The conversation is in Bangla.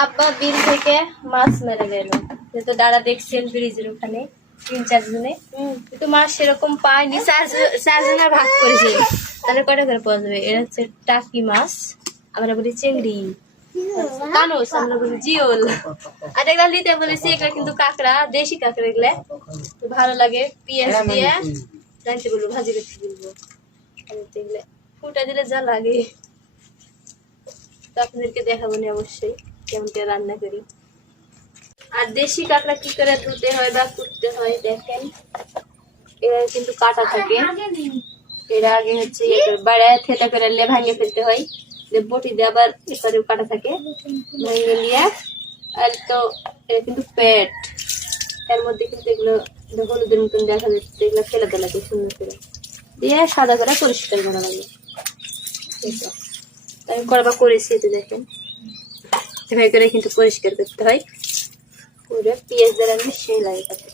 আব্বা বিল থেকে মাছ মেরে গেল, তো দাদা দেখছেন ব্রিজের ওখানে 3-4 জনে, কিন্তু মাছ সেরকম পায়নি, 4 জনের ভাগ করেছে। তাহলে কটা করে পাওয়া যাবে? এটা হচ্ছে টাকি মাছ, আমরা বলি চিংড়ি, কানুস আমরা বলি জিওল, আর এগুলা নিতে বলেছি। এগুলা কিন্তু কাঁকড়া, দেশি কাঁকড়া, এগুলা ভালো লাগে। পেঁয়াজ দিয়ে রাঁধতে বলবো, ভাজি করতে বলবো, ফুটা দিলে যা লাগে। তো আপনাদেরকে দেখাবো না অবশ্যই কেমন করে রান্না করি। আর দেশি কাঁকড়া কি করে ধুতে হয় বা কুটতে হয় দেখেন, এরা কিন্তু কাটা থাকে। এরা আগে হচ্ছে বাড়ায় থেতা করে ভাঙিয়ে ফেলতে হয়, বটি দিয়ে আবার এবারে কাটা থাকে, ভেঙে নিয়ে। আর তো এটা কিন্তু পেট, এর মধ্যে কিন্তু এগুলো হলুদের মতন দেখা যাচ্ছে, এগুলো ফেলে দেওয়া লাগে সুন্দর করে, দিয়ে সাদা করে পরিষ্কার করা লাগে। আমি করবা করেছি, তো দেখেন এভাবে করে কিন্তু পরিষ্কার করতে হয়, করে পেঁয়াজ দ্বারা মিশিয়ে লাগে তাতে।